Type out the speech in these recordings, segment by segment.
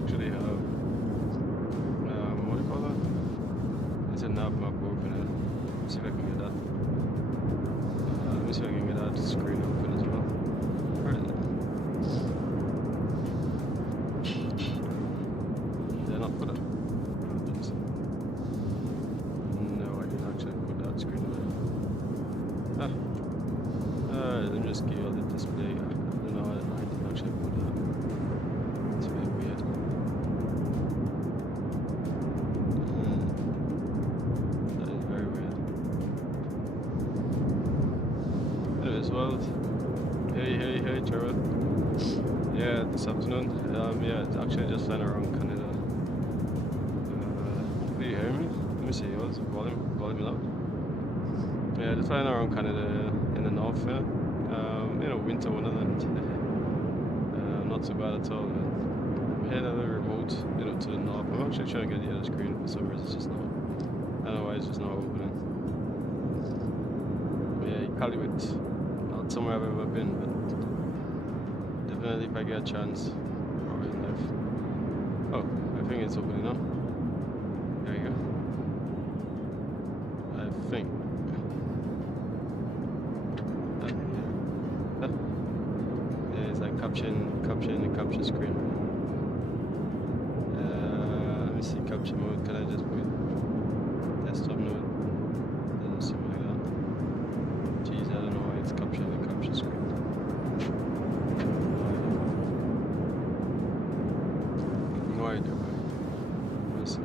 actually have what do you call that? It's a nav map open. Let's see if I can get that. Let me see if I can get that screen open as well. Where is it? Did I not put it? No, I didn't actually put that screen there. Let me just give you the display. I don't know, I didn't actually put that. It's a bit weird. That is very weird. Anyways, well, hey, Gerald. Yeah, this afternoon. Yeah, it's actually just flying around Canada. Do you hear me? Let me see. What's the volume up? Yeah, just flying around Canada in the north. Yeah. You know, winter wonderland. Not too bad at all. I'm heading a little remote, you know, to the north. I'm actually trying to get the other screen for some reason. It's just not. I don't know why it's just not opening. Yeah, Iqaluit. Not somewhere I've ever been, but definitely if I get a chance, probably in life. Oh, I think it's opening now. There you go. I think. Yeah, it's like caption screen. Let me see caption mode. Can I just put desktop mode? Doesn't seem like that. Jeez, I don't know why it's caption screen. No idea why. Let me see.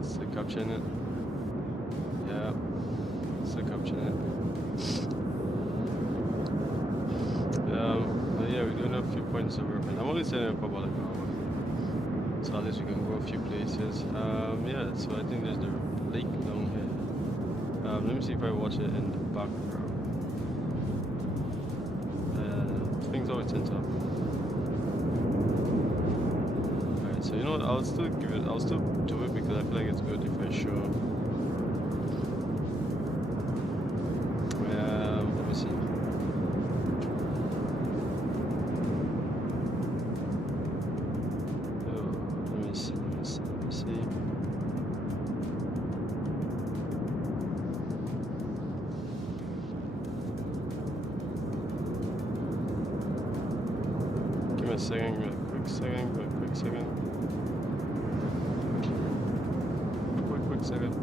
It's the caption it. Yeah, it's the caption it. But yeah, we're doing a few points of reference. I'm only setting up about like an hour, so at least we can go a few places. Yeah, so I think there's the lake down here. Let me see if I watch it in the background. Things always tend to happen. Alright, so you know what? I'll still do it because I feel like it's good if I show. Let me see. Give me a quick second. Quick second.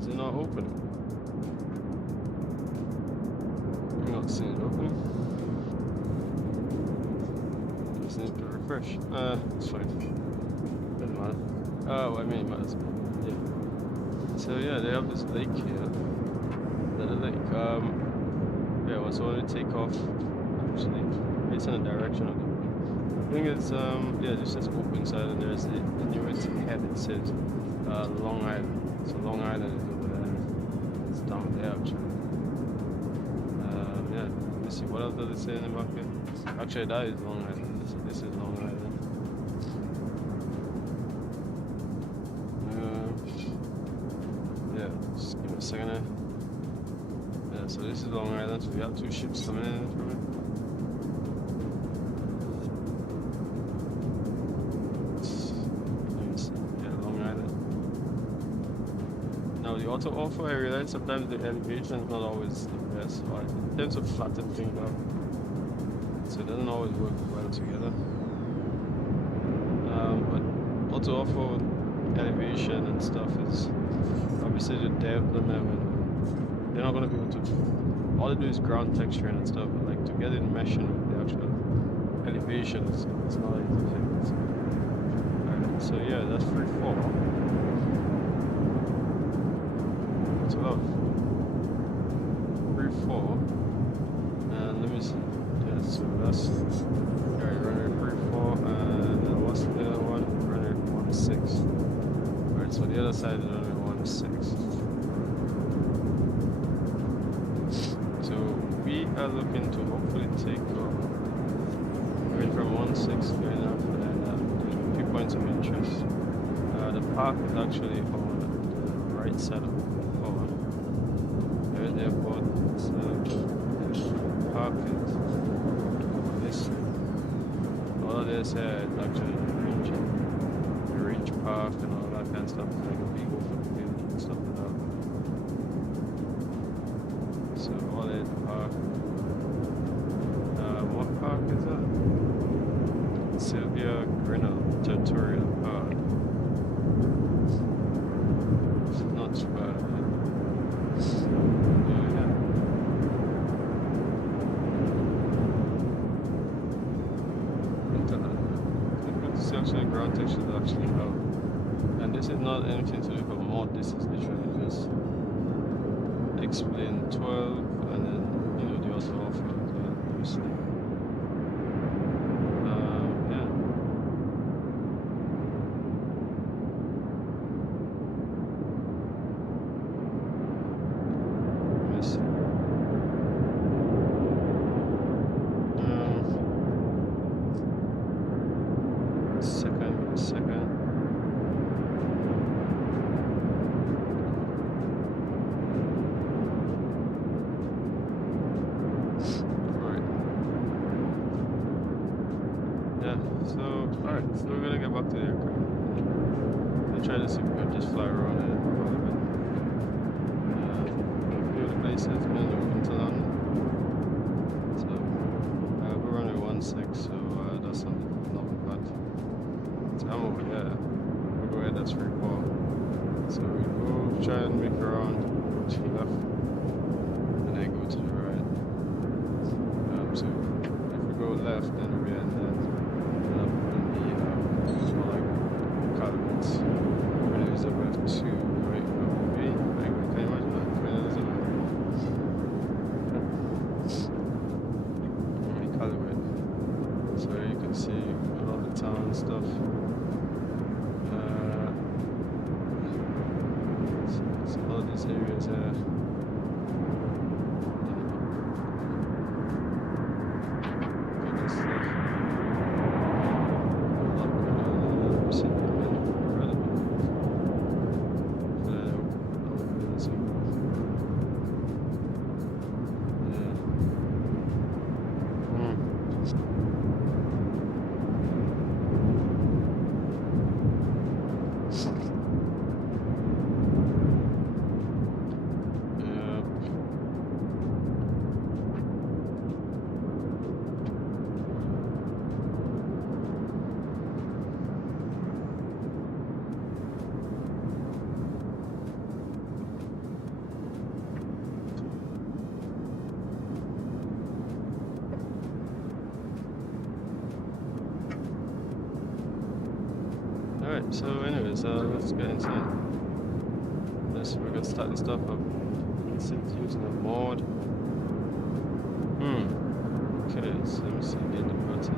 Is it not opening? I'm not seeing it opening. Just need to refresh. It's fine. Doesn't matter. Oh, I mean it matters. Yeah. So yeah, they have this lake here. Little lake. Yeah, well, so when we take off, actually, it's in the direction of the. I think it's yeah, this is open side, and there's the Inuit head. It says Long Island. So Long Island is over there. It's down there actually. Yeah. Let's see. What else does it say in the map here? Actually, that is Long Island. This is Long Island. Yeah. Just give me a second here. Yeah, so this is Long Island, so we have two ships coming in from it. Yeah, Long Island. Now the AutoOrtho, I realize sometimes the elevation is not always the best, so it tends to flatten things out. So it doesn't always work well together. But AutoOrtho elevation and stuff is obviously the depth limit. They're not going to be able to. All they do is ground texturing and stuff, but like to get it meshing with the actual elevation, it's not easy to fix. Alright, so yeah, that's free fall. What's about? Free fall. And let me see. Yeah, so that's. Alright, runner free fall, and what's the other one? Runner 1-6. Alright, so the other side is runner 1-6. We are looking to hopefully take off. Going from 1-6 going up, and a few points of interest. The park is actually on the right side of the forward. There is the airport. So the park is on this side. said, it's actually the range park and all that kind of stuff. It's like a big open field and stuff like that. So all at the park. What park is that? Sylvia Grinnell Territorial Park. It's not too bad. Actually ground texture is actually out, and this is not anything to do with a mod. This is literally just Xplane 12, and then they also offer as well, obviously. Yeah. Let me see. Second. Right. Yeah, so alright, so we're gonna get back to the aircraft. I'm trying to see if we can just fly around it a little bit. A few of the places, mainly Winterland. So we're running 1.6, so that's not bad. I'm over here. We'll go ahead, that's free fall. So we go try and make around to the left and then go to the right. So if we go left, then we end up in the more like Iqaluit. Queen Elizabeth 2, right? Can you imagine that? Queen Elizabeth. Iqaluit. So you can see all the town and stuff. All these areas here. Good stuff. Alright, so anyways, let's get into it. We're gonna start this stuff up. Let's using a mod. Okay, so let me see, get the button.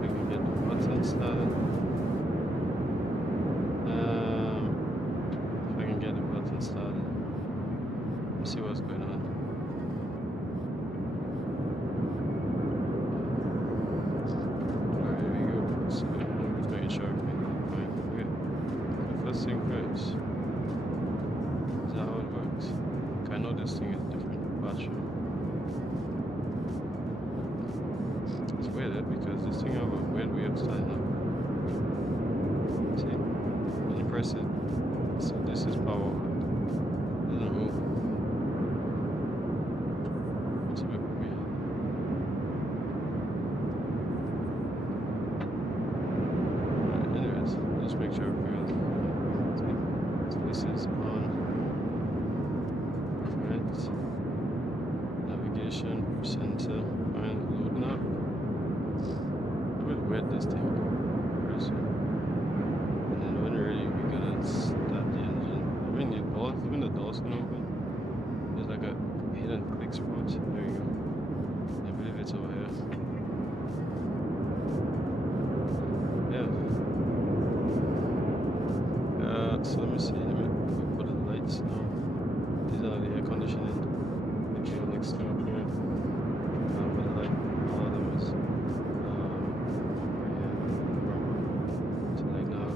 We can get the button started. If I can get the button started. Let's see what's going on. Is that how it works? Okay, I know this thing is different, but sure. It's weird because this thing has a weird way of starting up. See? When you press it, so this is power. It doesn't move. It's a bit weird. Alright, anyways, just make sure everything else. This is on right navigation center and load nav. I will wet this thing first, and then when ready, we're gonna start the engine. I mean, the doors, even the doors can open. There's like a hidden click spot. There you go. I believe it's over here. Yeah. So let me see. Put the lights now. These are the air conditioning. Literally next to up here. But like all of them is so like now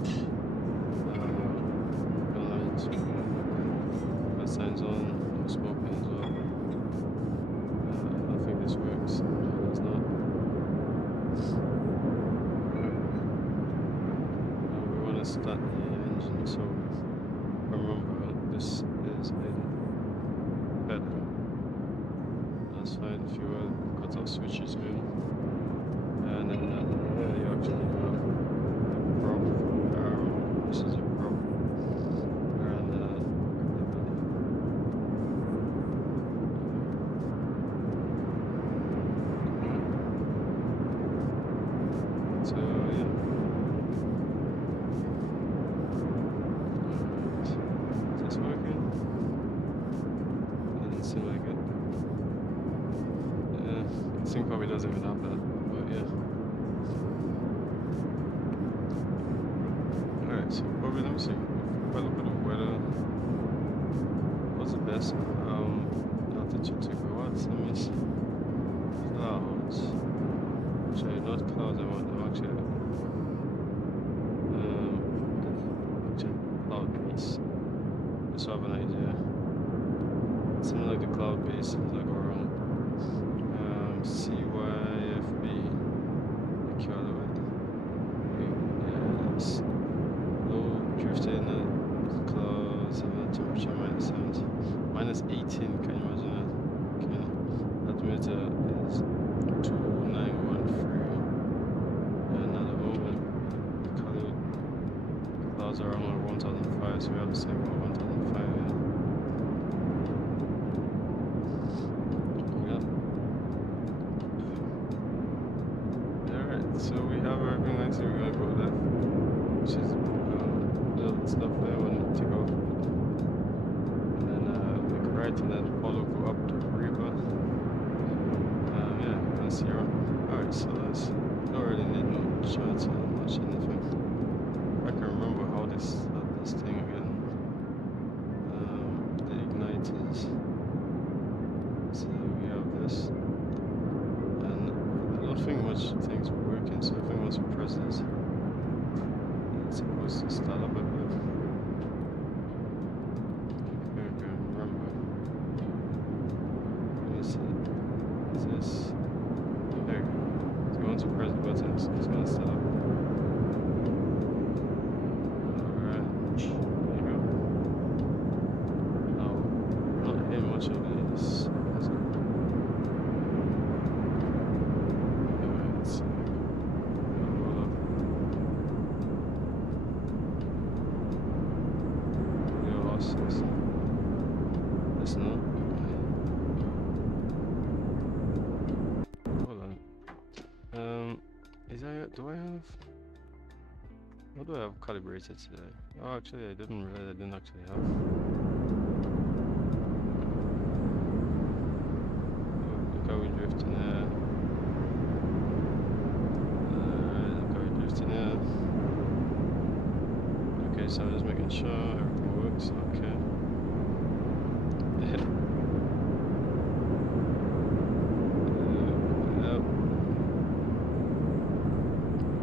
lights. Got signs on, no smoking as well. I don't think this works. It's not. seem like it. Yeah, this thing probably doesn't even have that, but yeah. Alright, so probably let me see. If I look at the weather, what's the best altitude to go at? Let me see. Clouds. Actually, not clouds, I'm actually cloud base. Just so I have an idea. Something like the cloud base, like around CYFB, Iqaluit. Yes. Low drifting clouds, temperature -70, -18. Can you imagine that? Okay. Altimeter is 2913. And at the moment, clouds are around 1005, so we have to say about 1005. So we have everything nice, so we're gonna go left, which is little stuff there we need to go. And then make a right and then follow, go up the river. Yeah, gonna see around. Alright, so let's don't really need no shots or much anything. I can remember how this thing again. The igniters. So we have this. And I don't think much things were working, so I think once we press this, it's supposed to start up a bit. I can remember. Let me see. Is this? There. So once we press the button, it's going to start up. Alright. There you go. Now, we're not hitting much of this. What do I have calibrated today? Oh, actually, I didn't realize I didn't actually have. Look how we're drifting there. Look how we're drifting there. Okay, so I'm just making sure everything works. Okay. Yep.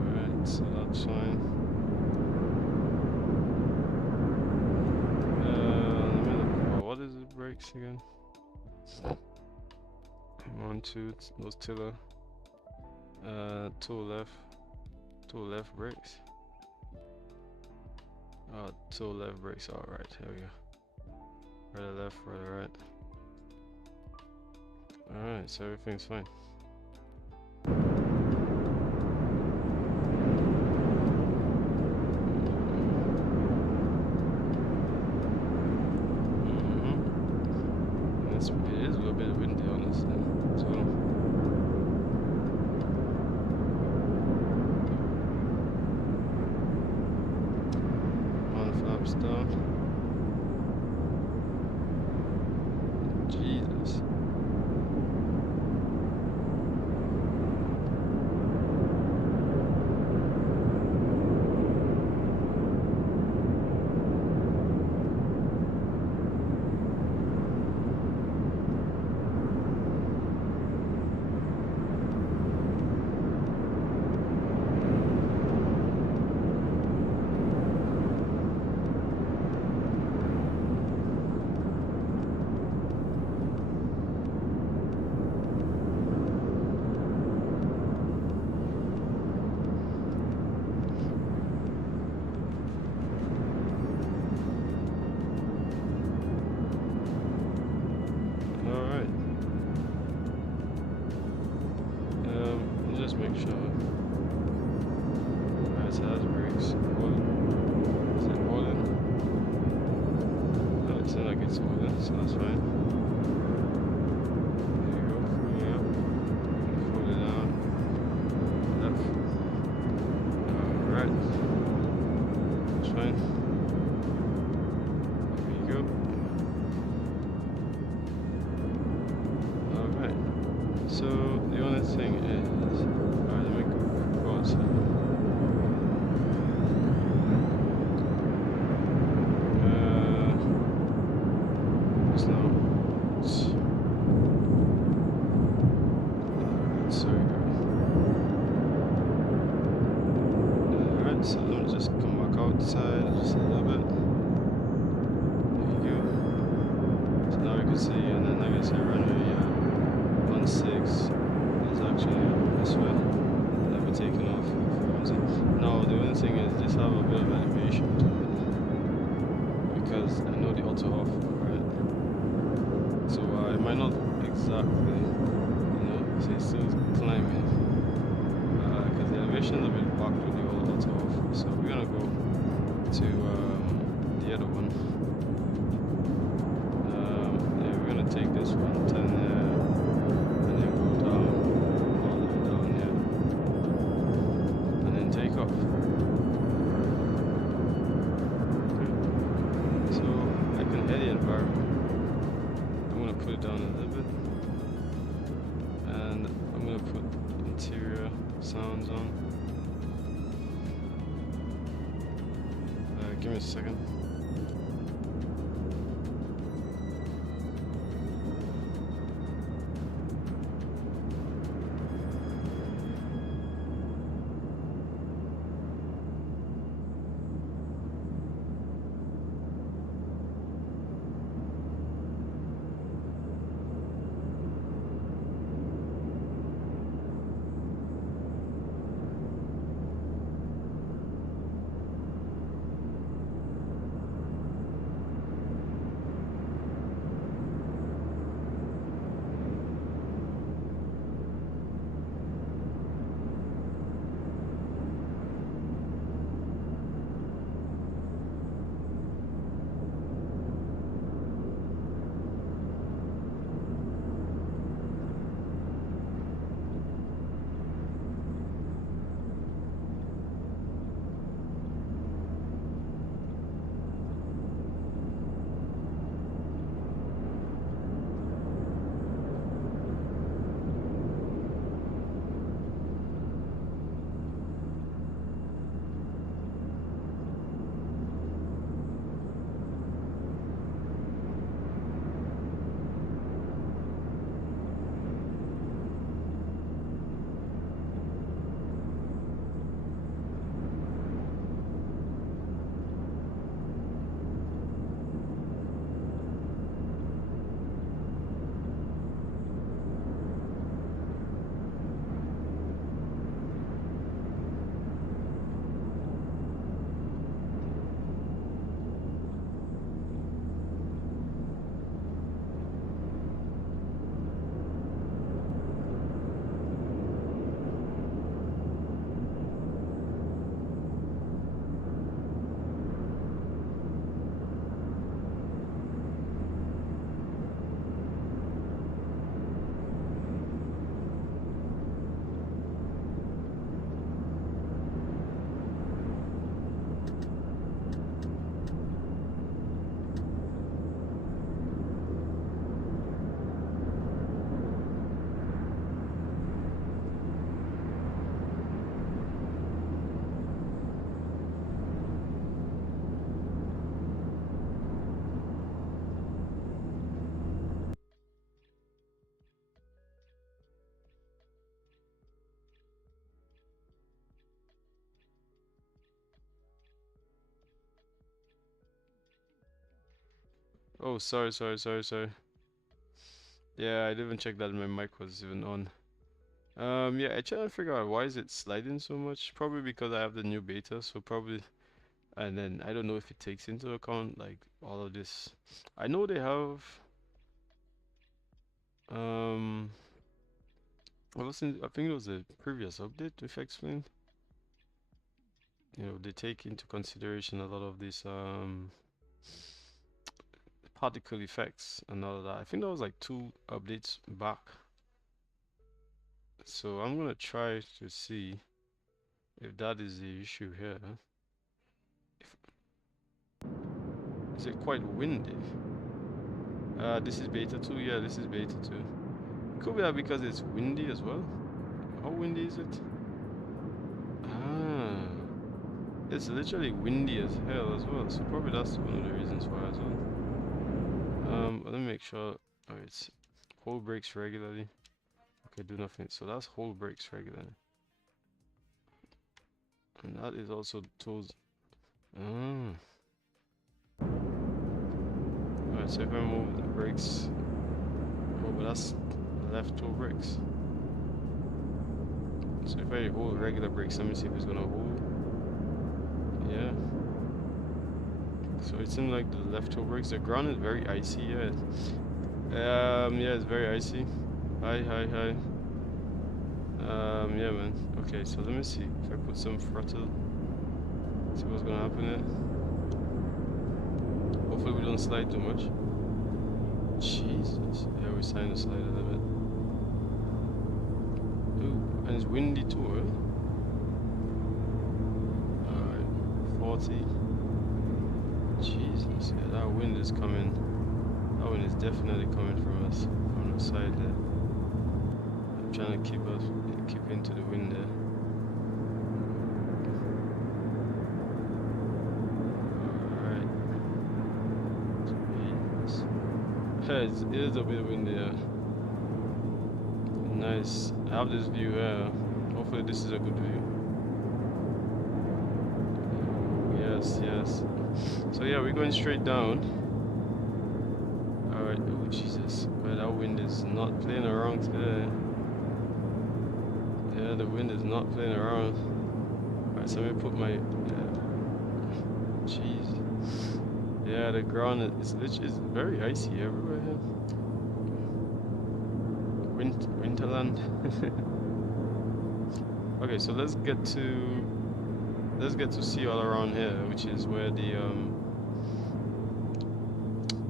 Alright, so that's fine. Brakes again. 1, 2, those tiller. 2 left brakes. Oh, 2 left brakes. All right, here we go. Right, left, right. All right, so everything's fine. It is a little bit windy, honestly. So one flaps down. Jesus. Make sure. Alright, so that's brakes. Is it holding? No, it seems like it's holding, so that's fine. There you go, fully up. Fold it down. Left. Alright. That's fine. There you go. thing is, alright, let me go outside. It's now. Sorry, alright, so let me just come back outside just a little bit. There you go. So now we can see, and then I can say runway 16 is actually this way. That we're taking off. Now the only thing is this have a bit of elevation to it because I know the auto off, right? So it might not exactly, so it's still climbing because the elevation is a bit back with the old auto off. So we're gonna go to the other one. Yeah, we're gonna take this one, 10 and then go down, all the way down here, and then take off. Okay. So I can hear the environment. I'm gonna put it down a little bit, and I'm gonna put interior sounds on. Give me a second. Oh, sorry. Yeah, I didn't even check that my mic was even on. Yeah, I try to figure out why is it sliding so much. Probably because I have the new beta, so probably, and then I don't know if it takes into account like all of this. I know they have, um, I think it was a previous update with Xplane. They take into consideration a lot of these particle effects and all of that. I think that was like 2 updates back. So I'm gonna try to see if that is the issue here. Is it quite windy? This is beta 2. Yeah, this is beta 2. Could be that because it's windy as well. How windy is it? Ah, it's literally windy as hell as well. So probably that's one of the reasons why as well. Let me make sure. Alright, it's hold brakes regularly. Okay, do nothing. So that's hold brakes regularly. And that is also tools. Ah. Alright, so if I move the brakes. Oh, but that's left toe brakes. So if I hold regular brakes, let me see if it's gonna hold. Yeah. So it seems like the left toe brakes. The ground is very icy. Yeah. Yeah, it's very icy. Hi. Yeah, man. Okay, so let me see if I put some throttle. See what's gonna happen here. Hopefully we don't slide too much. Jesus. Yeah, we're starting to slide a little bit. Ooh, and it's windy too, right? Alright, 40. Jesus, yeah, that wind is coming. That wind is definitely coming from us, from the side there. I'm trying to keep into the wind there. Alright. It is a bit windy, yeah. Nice. I have this view here. Hopefully this is a good view. Yes. So yeah, we're going straight down. Alright, oh Jesus. But that wind is not playing around today. Yeah, the wind is not playing around. Alright, so let me put my jeez. Yeah, the ground is very icy everywhere here. Winterland. Okay, so let's get to see all around here, which is where the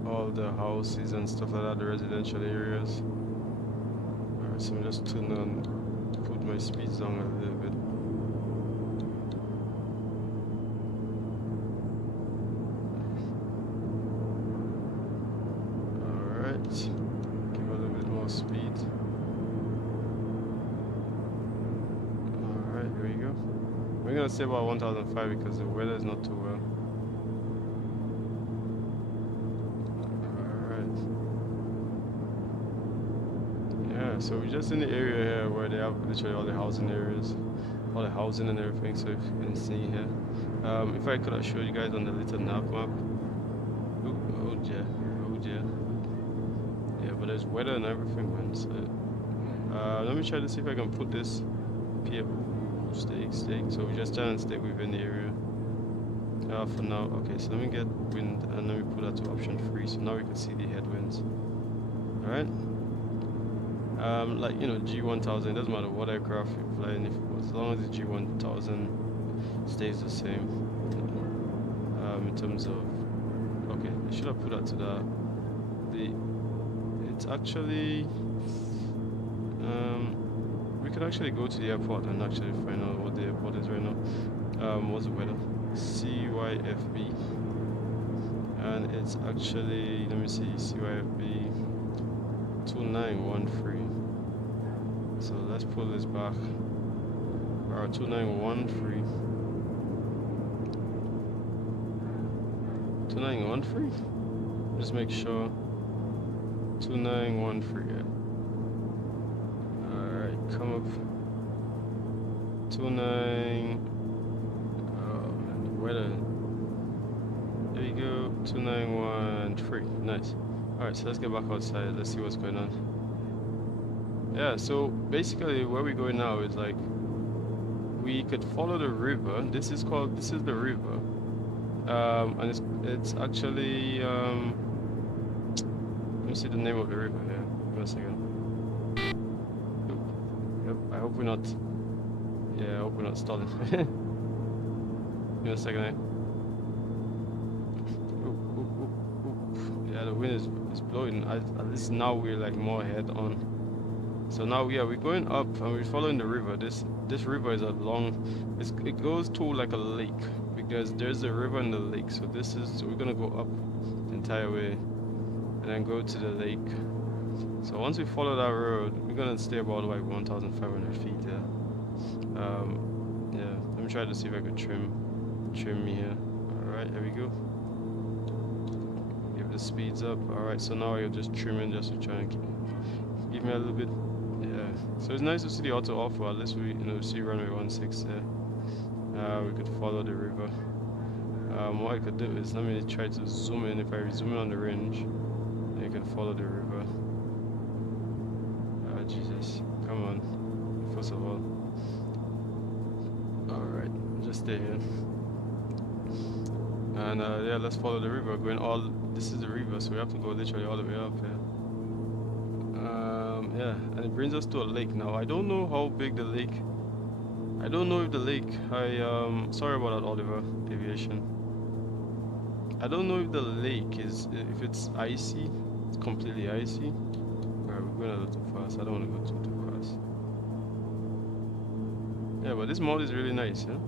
all the houses and stuff like that, the residential areas. Alright, so I'm just put my speeds down a little bit. Alright, give a little bit more speed. Alright, here we go. We're gonna say about 1005 because the weather is not too well. Alright. Yeah, so we're just in the area here where they have literally all the housing areas. All the housing and everything, so if you can see here. If I could have showed you guys on the Little Nav Map. Oh dear. Yeah, but there's weather and everything, man. So, let me try to see if I can put this here. Stake. So we just try and stay within the area. For now, okay. So let me get wind and let me put that to option 3. So now we can see the headwinds. All right. Like G1000. It doesn't matter what aircraft you're flying. As long as the G1000 stays the same. In terms of, okay, I should have put that to that. It's actually. We can actually go to the airport and actually find out what the airport is right now. What's the weather? CYFB. And it's actually, let me see, CYFB 2913. So let's pull this back. 2913. 2913? Just make sure. 2913, yeah. Come up 29. Oh man, the weather. There you go, 2913. Nice. Alright, so let's get back outside. Let's see what's going on. Yeah, so basically where we're going now is like we could follow the river. This is the river. And it's actually let me see the name of the river here. Give me a second. I hope we're not. Yeah, I hope we're not stalling. Give me a second. Yeah, the wind is blowing. At least now we're like more head on. So now we're going up and we're following the river. This river is it goes to like a lake because there's a river and the lake. So we're gonna go up the entire way and then go to the lake. So once we follow that road, we're gonna stay about like 1,500 feet there. Yeah, let me try to see if I could trim here. Alright, here we go. Give the speeds up. Alright, so now you're just trimming just to try and give me a little bit. Yeah, so it's nice to see the AutoOrtho. At least we see runway 16 there. We could follow the river. What I could do is let me try to zoom in. If I zoom in on the range, then you can follow the river. Jesus, come on. First of all, alright, just stay here. And yeah, let's follow the river. This is the river, so we have to go literally all the way up here. Yeah, and it brings us to a lake now. I don't know how big the lake. I don't know if the lake. Sorry about that, Oliver Aviation. I don't know if the lake is, if it's icy. It's completely icy. Alright, we're going a little too fast. I don't want to go too fast. Yeah, but this mod is really nice, yeah?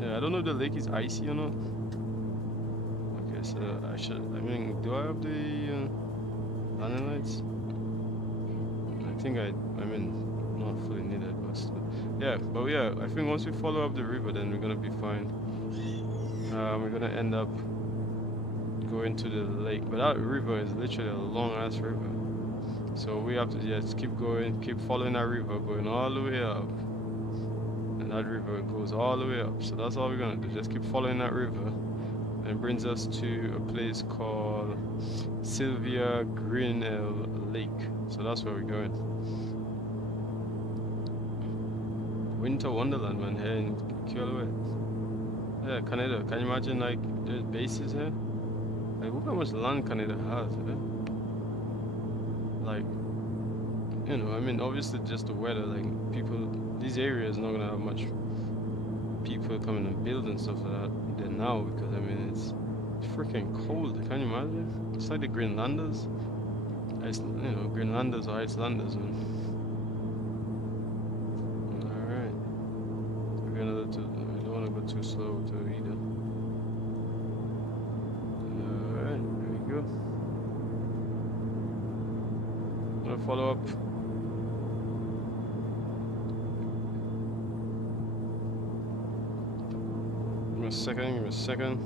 Yeah, I don't know if the lake is icy or not. Okay, so do I have the landing lights? Not fully needed, but still. Yeah, but yeah, I think once we follow up the river, then we're gonna be fine. We're gonna end up going to the lake, but that river is literally a long ass river. So we have to just keep going, keep following that river, going all the way up. And that river goes all the way up. So that's all we're gonna do, just keep following that river. And it brings us to a place called Grinnell Lake. So that's where we're going. Winter Wonderland, man, here in Iqaluit. Yeah, Canada. Can you imagine, like, there's bases here? Like, look how much land Canada has, eh? Like, obviously just the weather, like, these areas not gonna have much people coming and build and stuff like that there now, because, it's freaking cold. Can you imagine? It's like the Greenlanders. Greenlanders or Icelanders, man. Alright. We don't want to go too slow to either. Alright, there we go. I'm gonna follow up. Give me a second.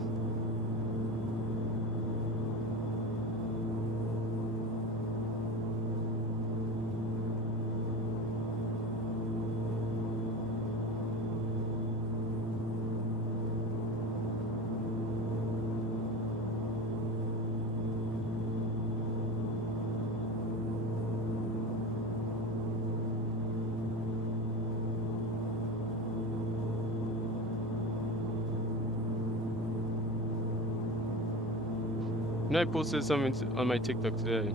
I posted something on my TikTok today.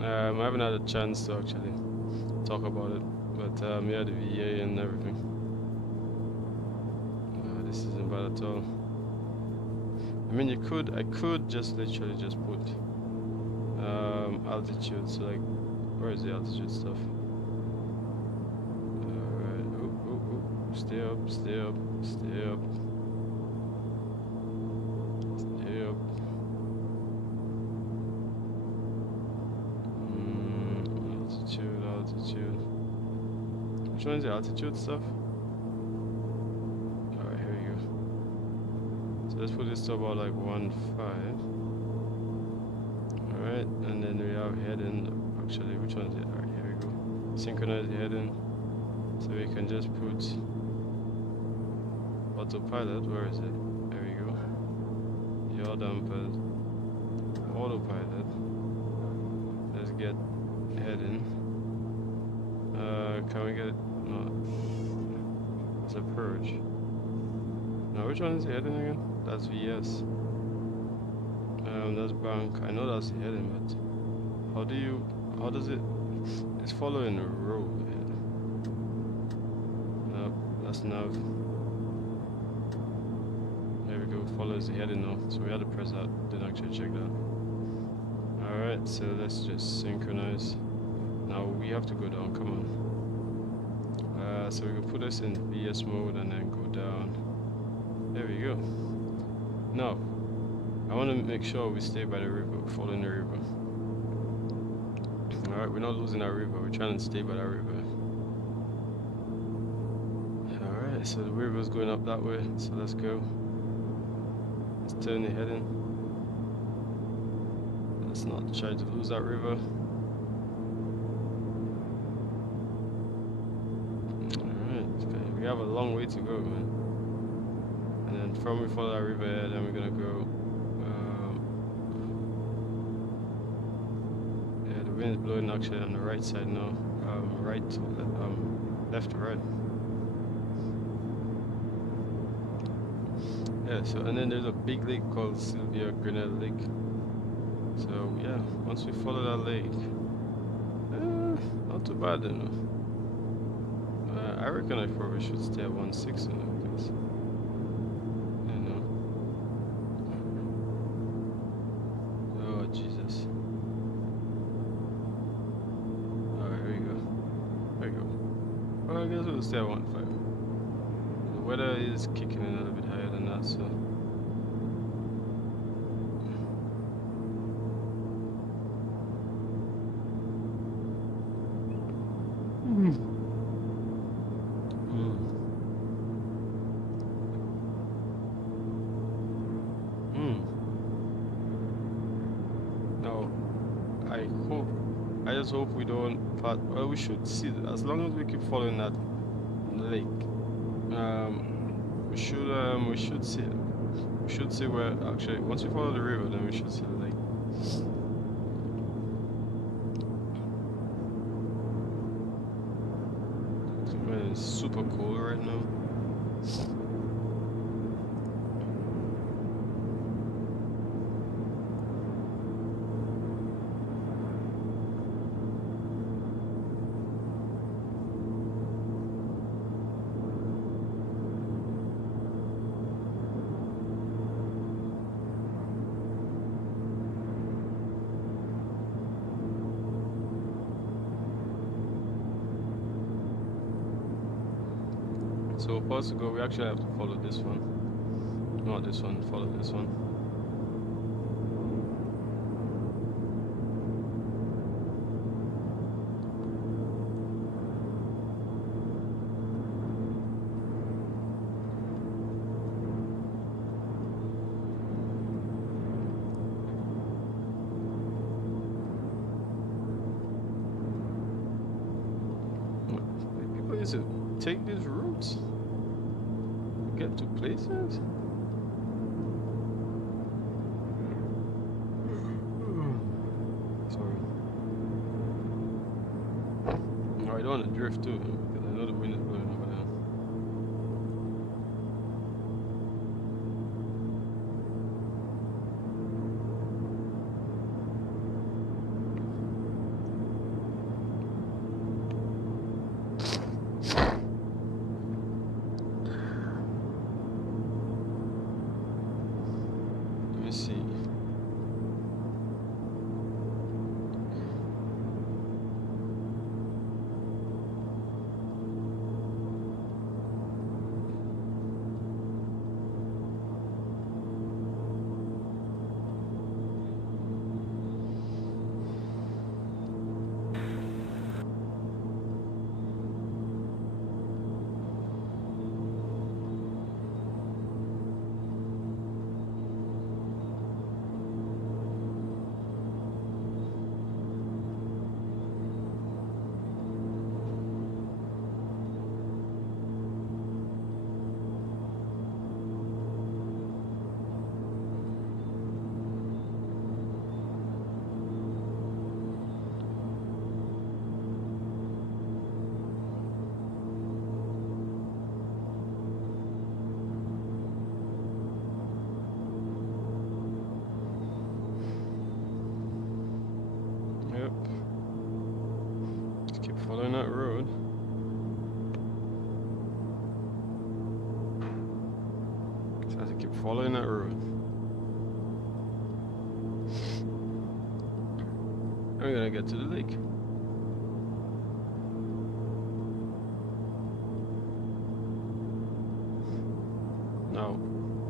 I haven't had a chance to actually talk about it, but yeah, the VA and everything. This isn't bad at all. I could just literally just put altitude. So like, where is the altitude stuff? Alright, stay up. Altitude. Which one is the altitude stuff? Alright, here we go. So let's put this to about like 1.5. Alright, and then we have heading. Actually, which one is it? Alright, here we go. Synchronize the heading. So we can just put autopilot. Where is it? There we go. Yaw dampers. Autopilot. Let's get heading. Can we get it? No. It's a purge. Now, which one is the heading again? That's VS. That's bank. I know that's the heading, but how does it? It's following the road. Nope, that's nav. There we go. Follows the heading now. So we had to press that. Didn't actually check that. Alright, so let's just synchronize. Now we have to go down, come on. So we can put this in VS mode and then go down. There we go. Now, I want to make sure we stay by the river, following the river. Alright, we're not losing our river, we're trying to stay by that river. Alright, so the river's going up that way, so let's go. Let's turn the heading. Let's not try to lose that river. Alright, okay. We have a long way to go, man. And then from we follow that river, then we're gonna go. Yeah, the wind is blowing actually on the right side now. Left to right. Yeah, so and then there's a big lake called Grinnell Lake. So yeah, once we follow that lake, not too bad, you know. I reckon I probably should stay at 1.6, you know, because you know. Oh Jesus! Alright, here we go. There we go. Well, I guess we'll stay at 1.5. The weather is kicking in a little bit higher than that, so. I just hope we don't pass. Well, we should see, as long as we keep following that lake, we should see where, actually, once we follow the river, then we should see the lake. It's super cold right now. So for us to go, we actually have to follow this one. Not this one, follow this one. People used to take these routes. Get to places? Sorry. No, I don't want to drift too, because I know the wind is blowing over there. Following that road. Just have to keep following that road. And we're gonna get to the lake. Now,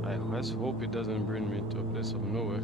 I just hope it doesn't bring me to a place of nowhere.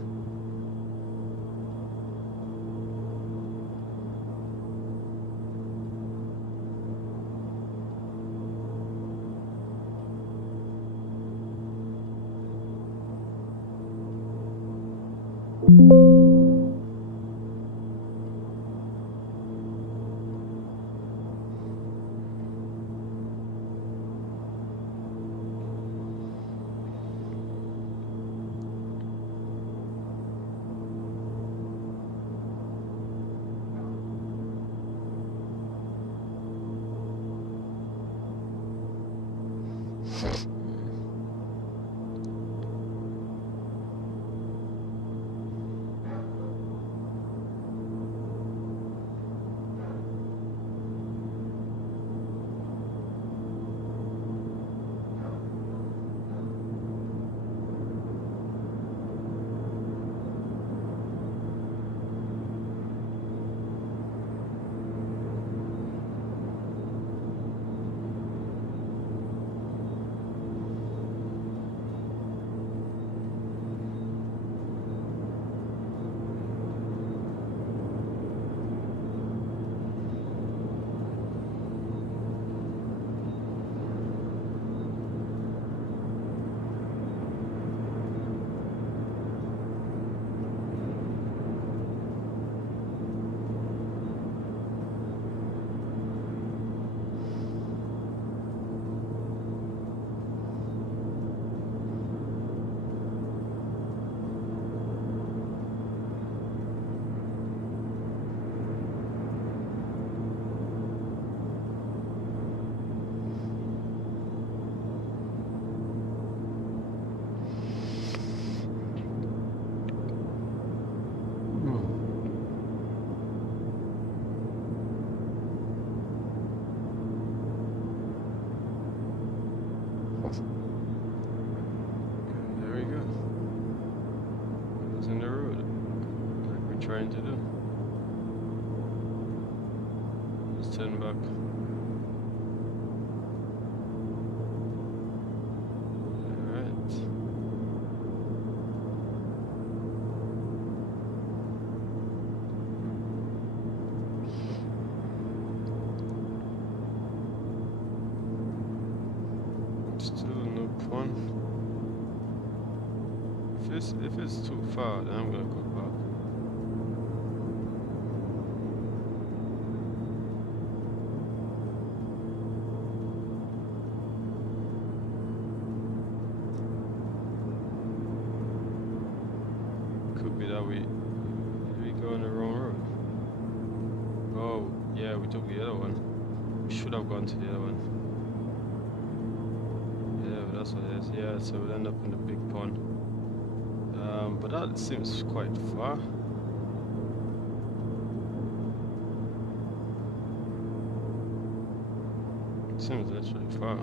Trying to do. Let's turn back. Alright. Still no point. If it's too far, then I'm gonna go back. We took the other one. We should have gone to the other one. Yeah, but that's what it is. Yeah, so we'll end up in the big pond. But that seems quite far. It seems literally far.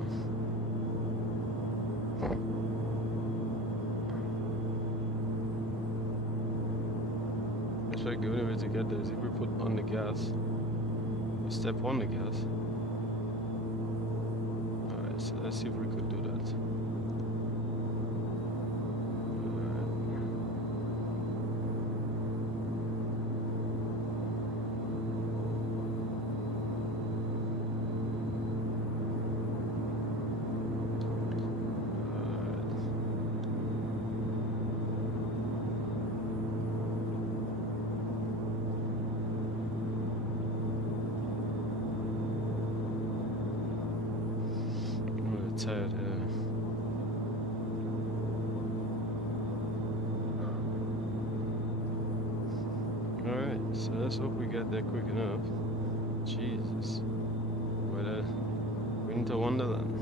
Looks like the only way to get there is if we put on the gas. Step on the gas. Alright, so let's see if we could do that. Tired here. Alright, so let's hope we get there quick enough. Jesus. What a winter wonderland.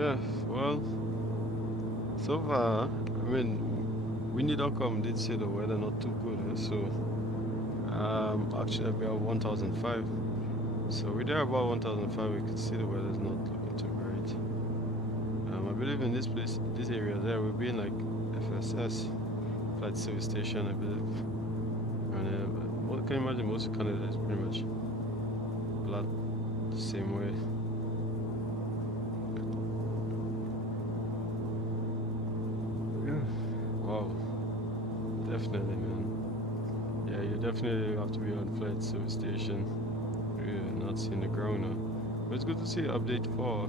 Yeah, well, so far, I mean, Windy.com did say the weather not too good, so actually about 1005. So we're there about 1005. We could see the weather's not looking too great. I believe in this place, this area there, we'll be in like FSS, flight service station, I believe. And what can you imagine? Most of Canada is pretty much a lot the same way. Wow, definitely, man. Yeah, you definitely have to be on flight service station. Yeah, not seeing the ground now. But it's good to see update for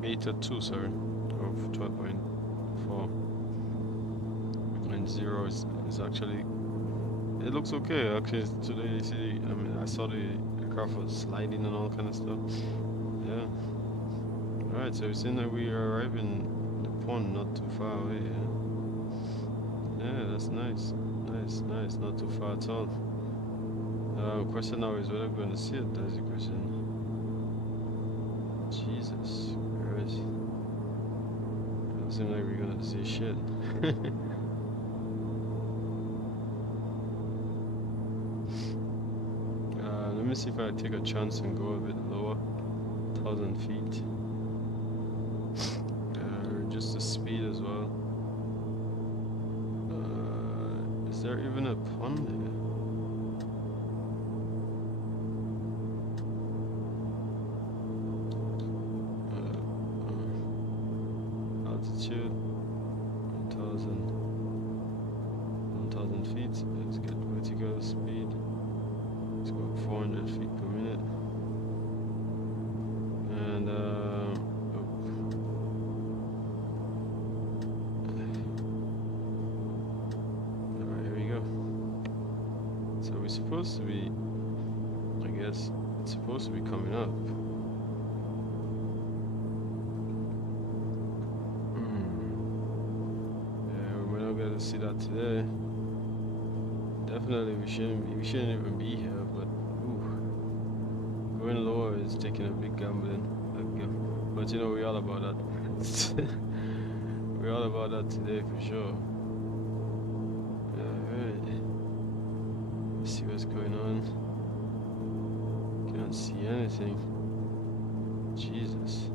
beta 2, sorry, of 12.4. And 0 is actually, it looks okay. Actually, today you see, I mean, I saw the aircraft was sliding and all kind of stuff. Yeah. Alright, so it seems like we are arriving the pond not too far away. Yeah, that's nice. Nice, not too far at all. Question now is whether we're going to see it. That's the question. Jesus Christ. Doesn't seem like we're going to see shit. Let me see if I take a chance and go a bit lower. 1,000 feet. Just the speed as well. Is there even a pond here? Altitude 1,000 feet. Let's get vertical speed. Let's go 400 feet per minute. And alright, here we go. So we're supposed to be, I guess it's supposed to be coming up. See that today. Definitely we shouldn't even be here, but going lower is taking a big gambling. But you know, we're all about that. We're all about that today for sure. Alright. Let's see what's going on. Can't see anything. Jesus.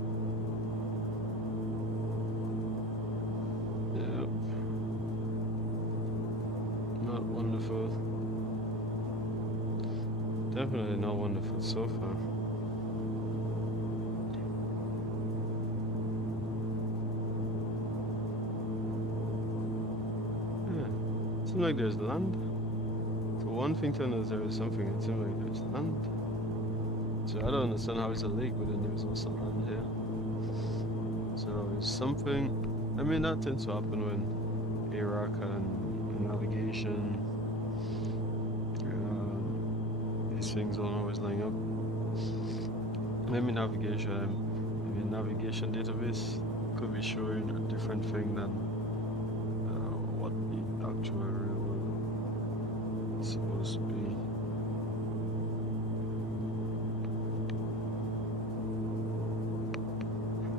Not wonderful. Definitely not wonderful so far. Yeah. Seems like there's land. For one thing to know there is something, it seems like there's land. So I don't understand how it's a lake, but then there's also land here. So it's something, I mean that tends to happen when Iraq and navigation, these things don't always line up. Maybe navigation database could be showing a different thing than what the actual real world is supposed to be.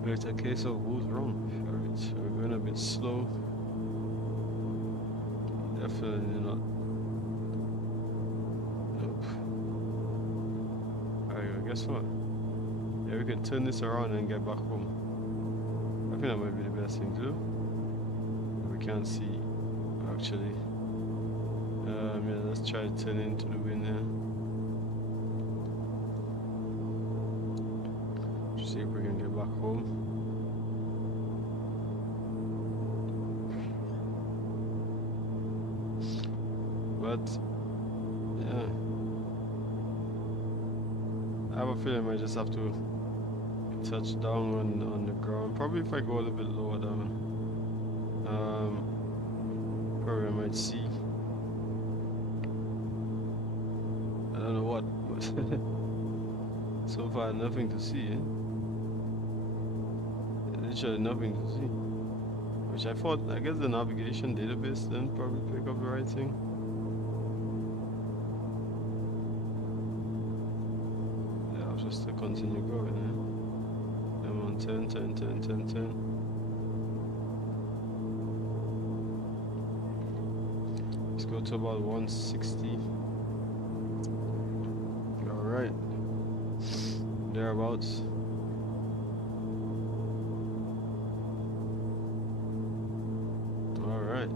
But it's a case of who's wrong. Alright, so we're going a bit slow. Definitely not. Nope. Alright, guess what? Yeah, we can turn this around and get back home. I think that might be the best thing to do. We can't see, actually. Yeah, let's try to turn into the wind here. See if we can get back home. But yeah, I have a feeling I might just have to touch down on the ground. Probably if I go a little bit lower down, probably I might see. I don't know what, but so far nothing to see. Literally nothing to see. Which I thought, I guess the navigation database then probably pick up the right thing. Yeah, I'll just continue going, yeah. Come on, 10. Let's go to about 160. Alright. Thereabouts. Alright.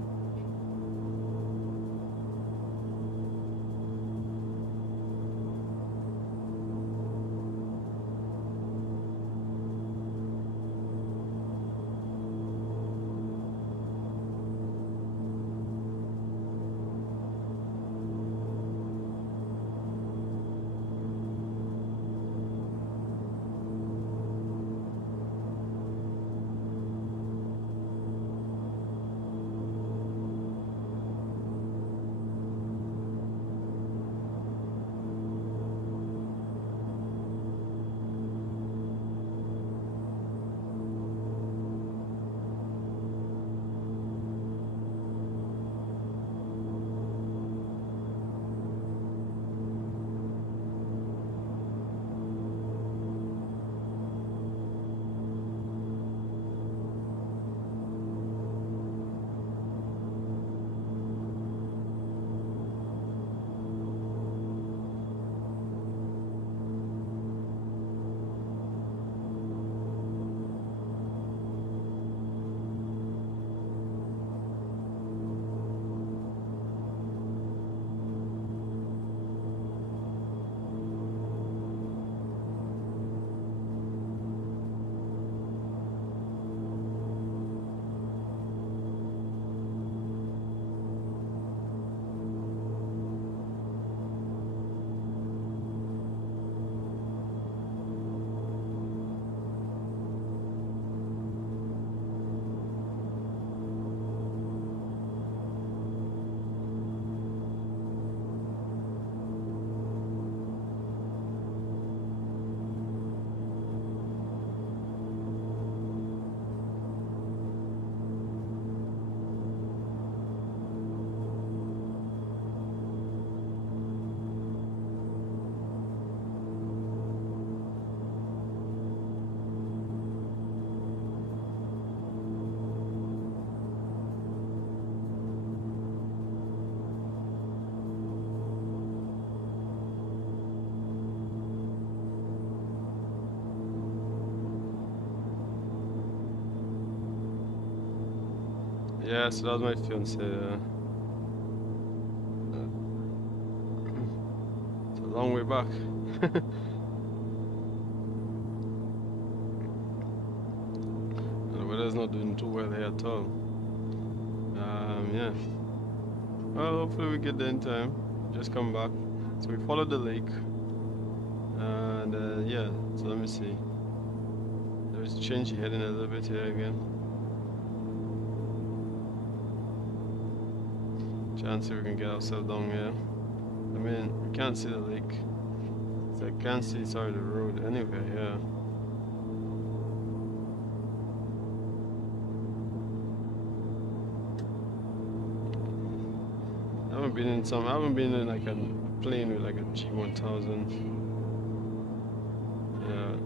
Yeah, so that was my fiance. It's a long way back. The weather's not doing too well here at all. Yeah. Well, hopefully we get there in time. Just come back. So we followed the lake. And yeah, so let me see. There's change heading a little bit here again. Try and see if we can get ourselves down here. I mean, we can't see the lake. So I can't see, sorry, the road anywhere here. I haven't been in like a plane with like a G1000. Yeah.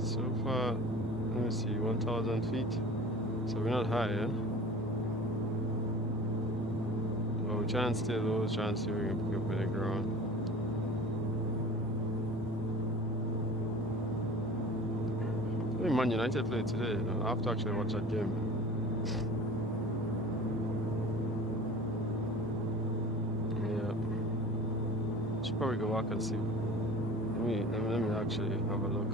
So far, let me see, 1,000 feet. So we're not high, yeah? But we're trying to stay low, trying to see if we can pick up with the ground. I think Man United played today. I have to actually watch that game. Yeah. Should probably go back and see. Let me actually have a look.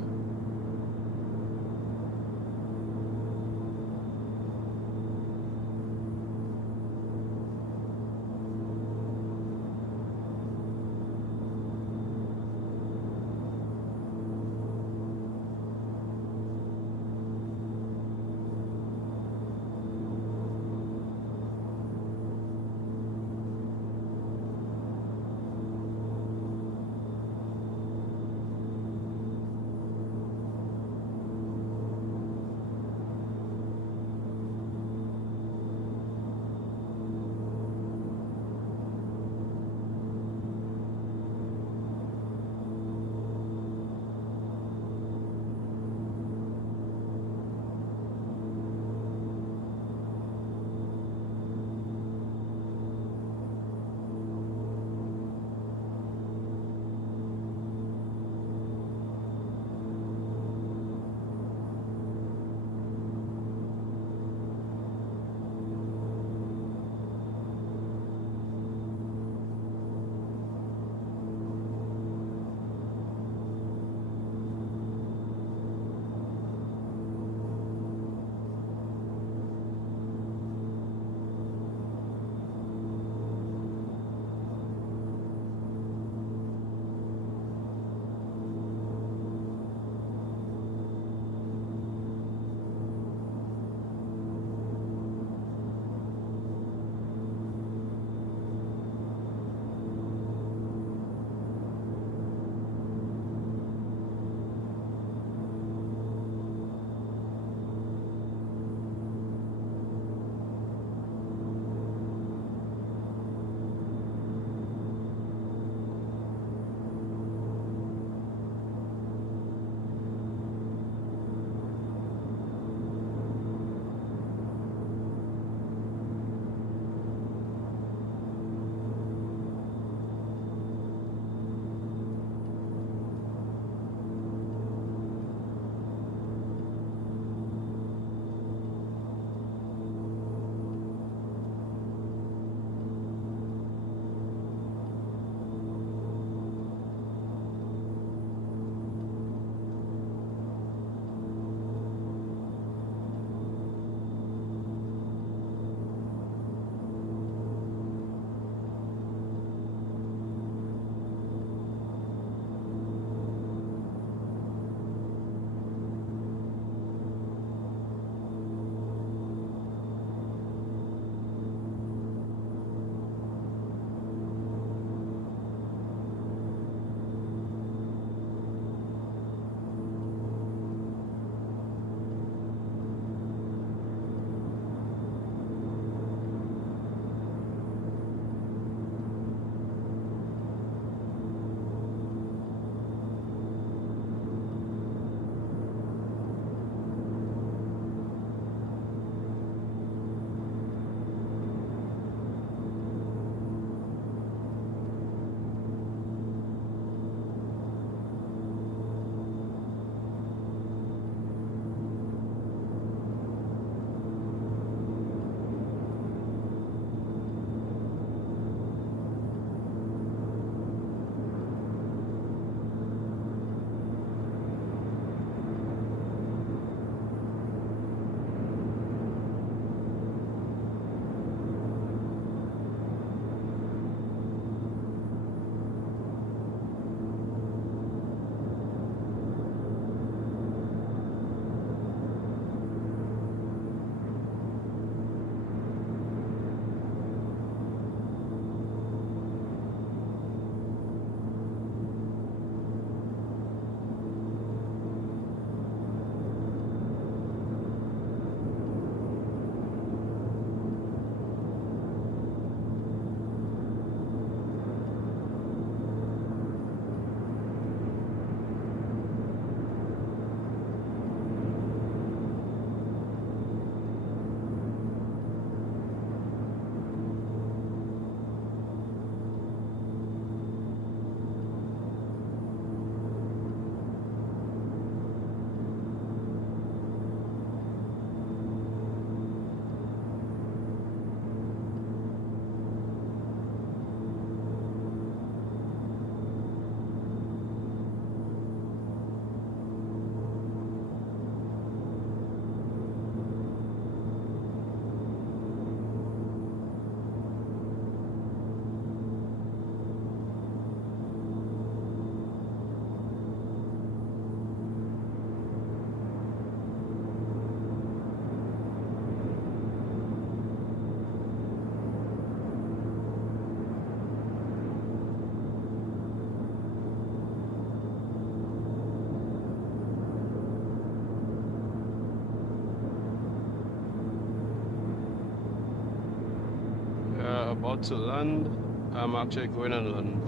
about to land. I'm actually going on land.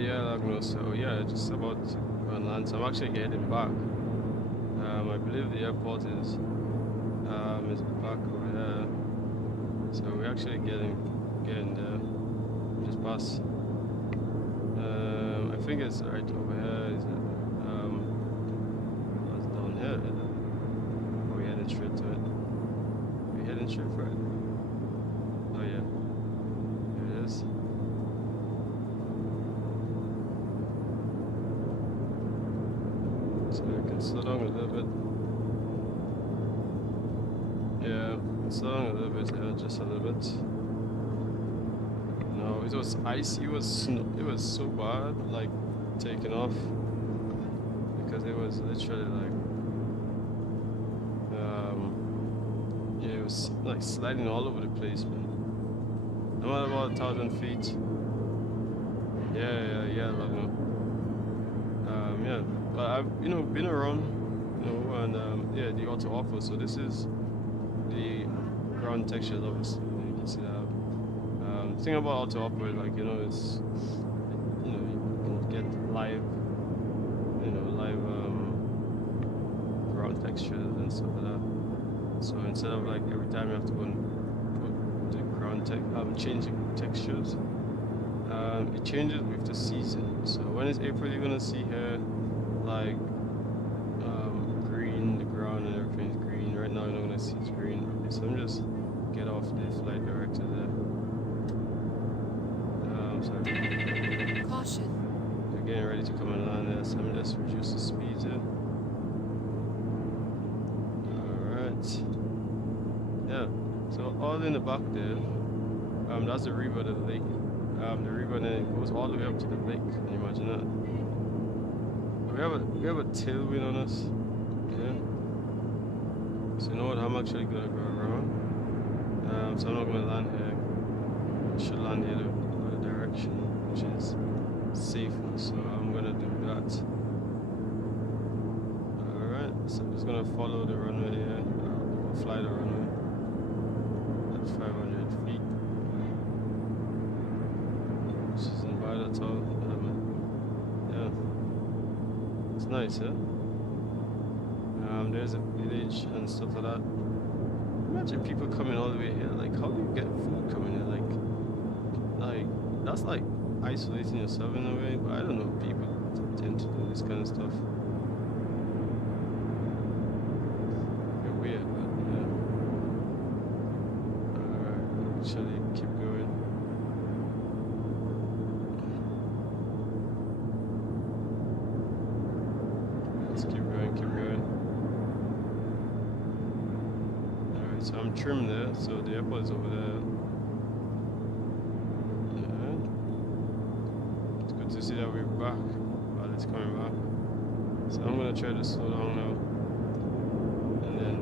Yeah, so yeah, just about to land. So I'm actually getting back. I believe the airport is back over there. So we're actually getting there. Just past. I think it's right over here. Is it? It's down here. Is it? Or we're heading straight to it. We're heading straight for it. Oh yeah. Here it is. So I can slow down a little bit. Yeah, slow down a little bit, yeah, just a little bit. No, it was icy, it was so bad, like, taking off. Because it was literally like, yeah, it was like sliding all over the place, man. I'm at about 1,000 feet. Yeah, like, yeah. But I've been around, and yeah, the AutoOrtho. So this is the ground textures, obviously. You can see that. The thing about AutoOrtho is like it's you can get live ground textures and stuff like that. So instead of like every time you have to go and put the ground changing textures, it changes with the season. So when it's April, you're gonna see here like green, the ground and everything's green. Right now you're not gonna see it's green. Okay, so I'm just get off the flight director there. Sorry. Caution. They're getting ready to come and land there, so I'm just reduce the speed here. Alright. Yeah. So all in the back there, that's the river, the lake. The river, and then it goes all the way up to the lake. Can you imagine that? We have a tailwind on us. Yeah. So you know what? I'm actually gonna go around. So I'm not gonna land here. I should land here the other direction, which is safer. So I'm gonna do that. Alright. So I'm just gonna follow the runway here. Or fly the runway at 500 feet. Which isn't bad at all. Yeah. It's nice, huh? There's a village and stuff like that. Imagine people coming all the way here. Like, how do you get food coming here? Like that's like isolating yourself in a way. But I don't know. People tend to do this kind of stuff. They're weird, but yeah. Alright, actually keep going. Alright, so I'm trimmed there, so the airport is over there. Yeah. It's good to see that we're back. While it's coming back. So I'm gonna try to slow down now. And then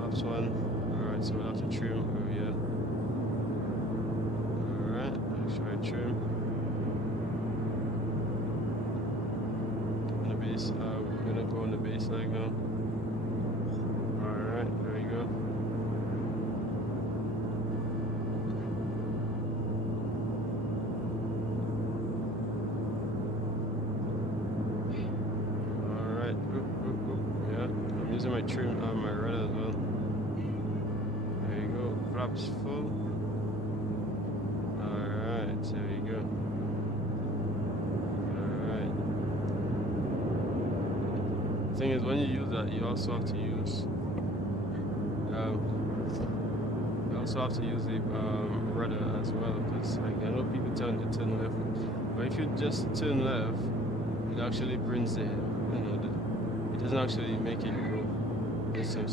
last one. Alright, so we'll have to trim over here. Alright, make sure I trim. Base. We're gonna go on the base leg now. Alright, there you go. Alright, yeah, I'm using my trim, my rudder as well. There you go, flaps full. So there you go. Alright. The thing is, when you use that, you also have to use the rudder as well, because like, I know people tell you to turn left, but if you just turn left, it actually brings the, it doesn't actually make it go. This time,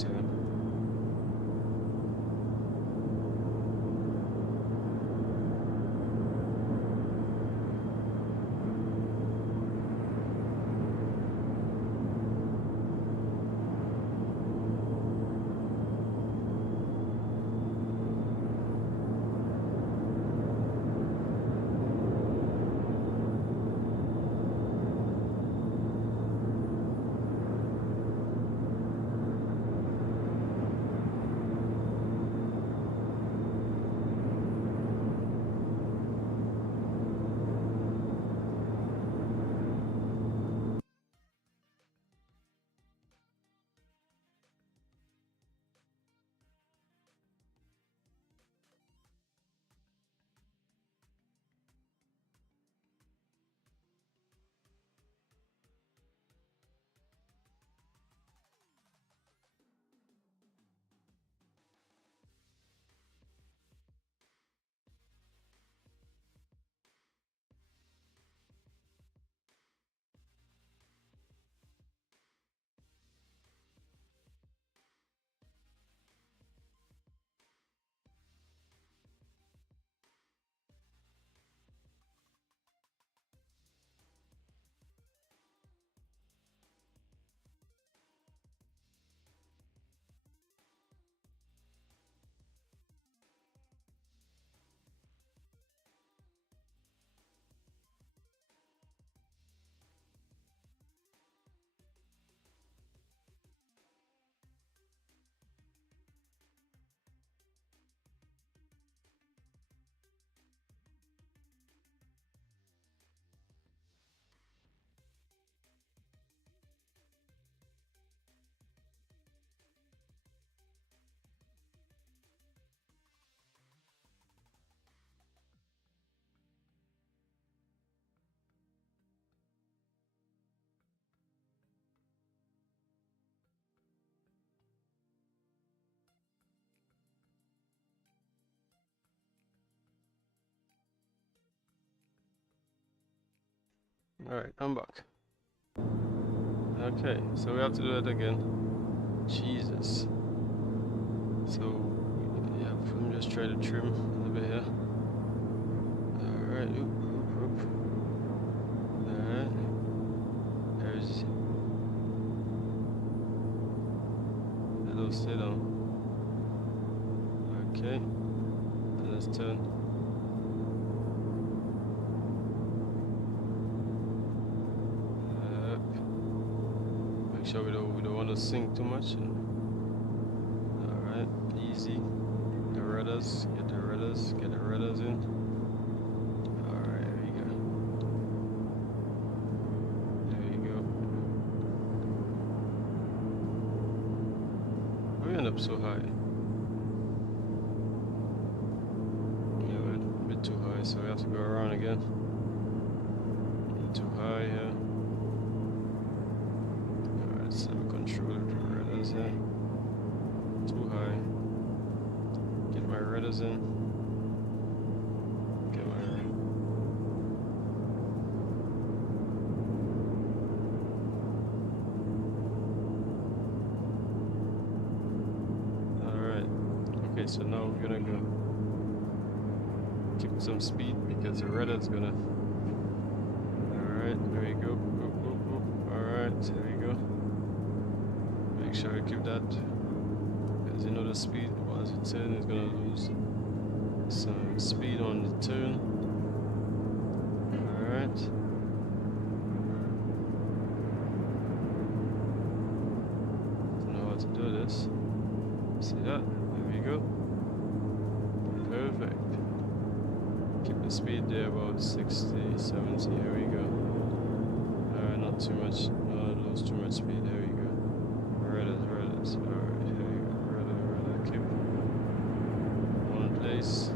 alright, I'm back. Okay, so we have to do it again. Jesus. So, yeah, I'm just trying to trim a little bit here. Alright, oop. Alright. There's... Hello, stay down. Okay. And let's turn. Make sure we don't want to sink too much. Alright, easy. The rudders, get the rudders in. Alright, there you go. There you go. We end up so high. Yeah, we're a bit too high, so we have to go around again. Too high here. Alright, so control the rudders here. Too high. Get my rudders in. Get my Alright. Okay, so now we're gonna go keep some speed because the rudder's gonna. Alright, there we go. Alright, there we go. Make sure you keep that. Because you know the speed as you turn is gonna lose some speed on the turn. Alright. Know how to do this. See that? There we go. Perfect. Keep the speed there about 60, 70. Here we go. Not too much. No, lose too much speed. There we go. Rudders. Alright, here we go. Rudder. Keep one place.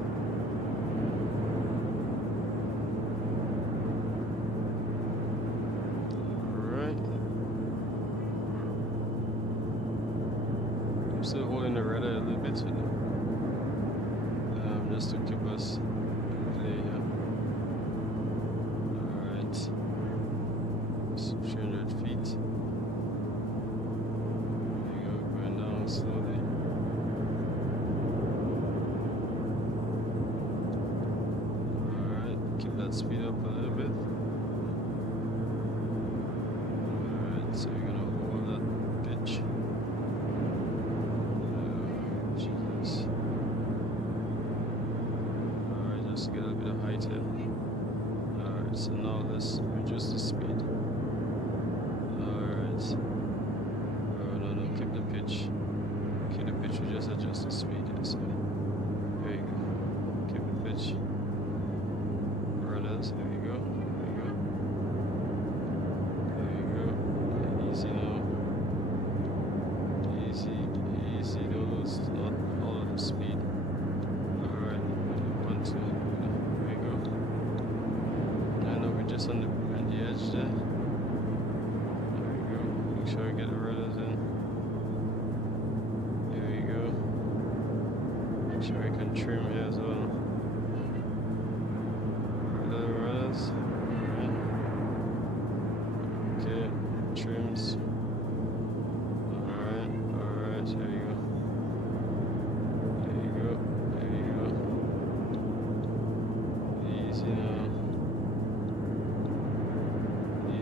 flights with them. Just to keep us play here. Alright. 300 feet. There you go, going down slowly. Alright, keep that speed up a little bit. Alright, so we're gonna hold that pitch. Jesus. Just get a little bit of height here. Alright, so now let's reduce the speed. Alright. Oh no, keep the pitch. Keep the pitch, we just adjust the speed here, so there you go. Keep the pitch. Runners, there you go. There you go. There you go. Easy now. Easy, easy, don't lose not all of the speed. Alright, 1, 2. Just on the edge there. There we go. Make sure we get the rudders in. There we go. Make sure we can trim here as well. Rudders. Alright. Okay. Trims. Alright. Alright. There you go. There you go. There you go. Easy now.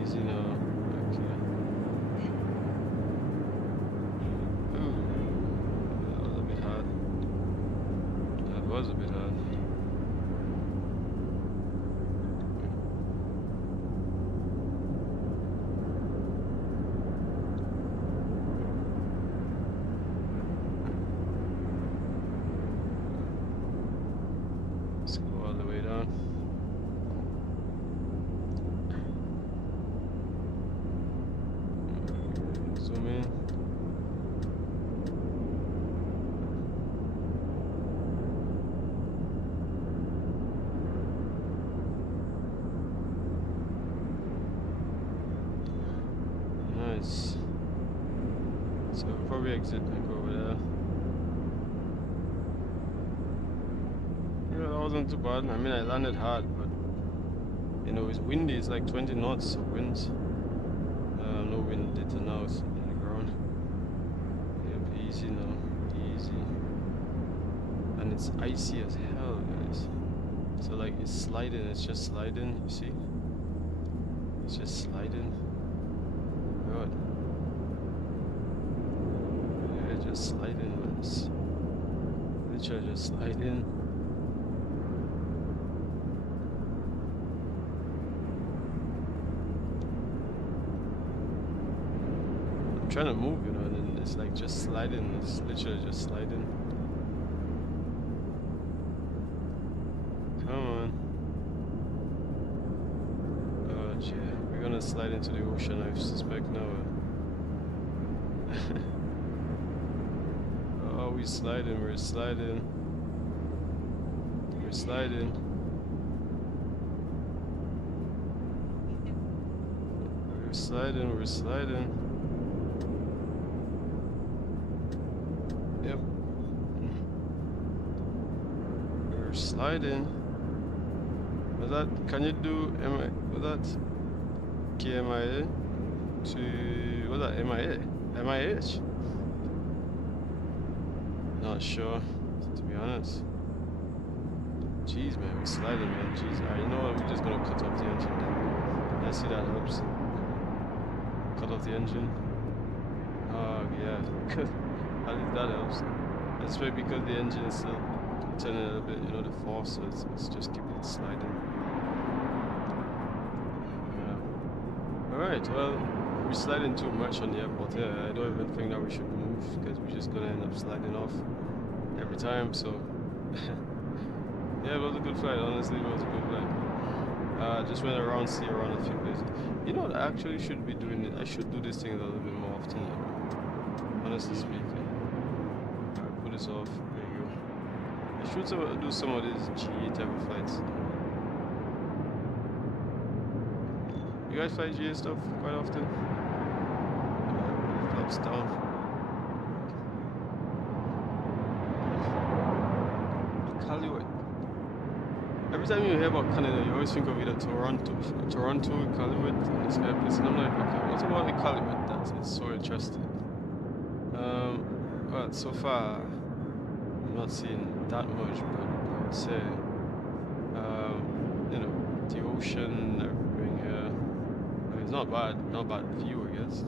Easy now, okay. Ooh, that was a bit hard. That was a bit hard. Let's go all the way down. Zoom in. Nice. So we'll probably exit and go over there. Yeah, that wasn't too bad. I mean, I landed hard, but you know, it's windy. It's like 20 knots of wind. No wind data now. It's in the ground. Yep, easy now. Easy. And it's icy as hell, guys. So like it's sliding. It's just sliding. You see? It's just sliding. God. Yeah, just sliding. It's literally just sliding. Trying to move, you know, and then it's like just sliding. It's literally just sliding. Come on. Oh, gee. We're gonna slide into the ocean, I suspect now. Oh, we're sliding, we're sliding. We're sliding. We're sliding, we're sliding. Yep. We're sliding. Was that, can you do, was that KMIA to, was that MIA? MIH? Not sure, to be honest. Jeez, man, we're sliding, man. Jeez. Alright, you know what? We're just gonna cut off the engine then. I see that helps. Cut off the engine. Oh, yeah. At least that helps. That's right, because the engine is still turning a little bit, you know, the force, so it's just keeping it sliding. Yeah. Alright, well, we're sliding too much on the airport here. I don't even think that we should move, because we're just gonna end up sliding off every time, so. Yeah, it was a good flight, honestly, it was a good flight. Just went around, see around a few places. You know what, I actually should be doing it. I should do this thing a little bit more often, you know, honestly speaking. Alright, put this off, there you go. I should do some of these GA type of flights. You guys fly GA stuff quite often? Flaps down. Iqaluit. Every time you hear about Canada, you always think of either Toronto, Iqaluit, and this kind of place. And I'm like, okay, what about Iqaluit that is so interesting? Well, so far, I'm not seeing that much, but I would say, you know, the ocean, everything here. I mean, it's not bad view, I guess.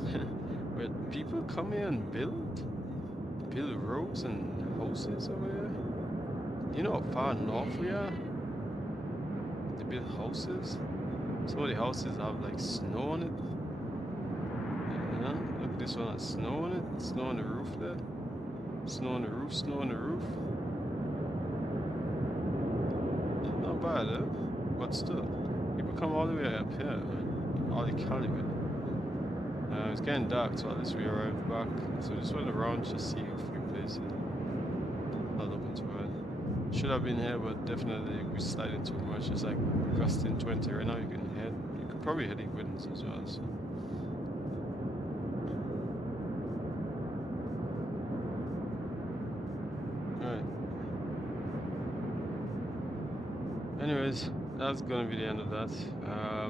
But people come here and build roads and houses over here. You know how far north we are? They build houses. Some of the houses have like snow on it. Yeah, look, this one has snow on it. Snow on the roof there. Snow on the roof, snow on the roof. Not bad, eh? But still, people come all the way up here, man. All the Iqaluit. It's getting dark, so at least we arrived back. So just went around to see a few places. Not looking too bad. Should have been here, but definitely we sliding too much. It's like gusting 20 right now. You could probably hit winds as well. So. Alright. Anyways, that's gonna be the end of that.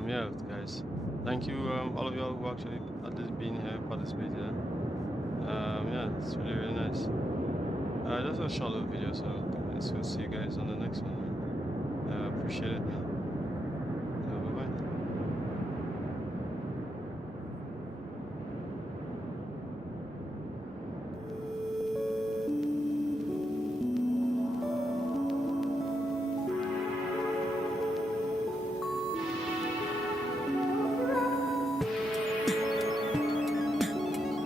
Yeah, guys. Thank you, all of y'all who actually had been here, participated. Yeah, it's really, really nice. That's a short little video, so we'll see you guys on the next one. Appreciate it.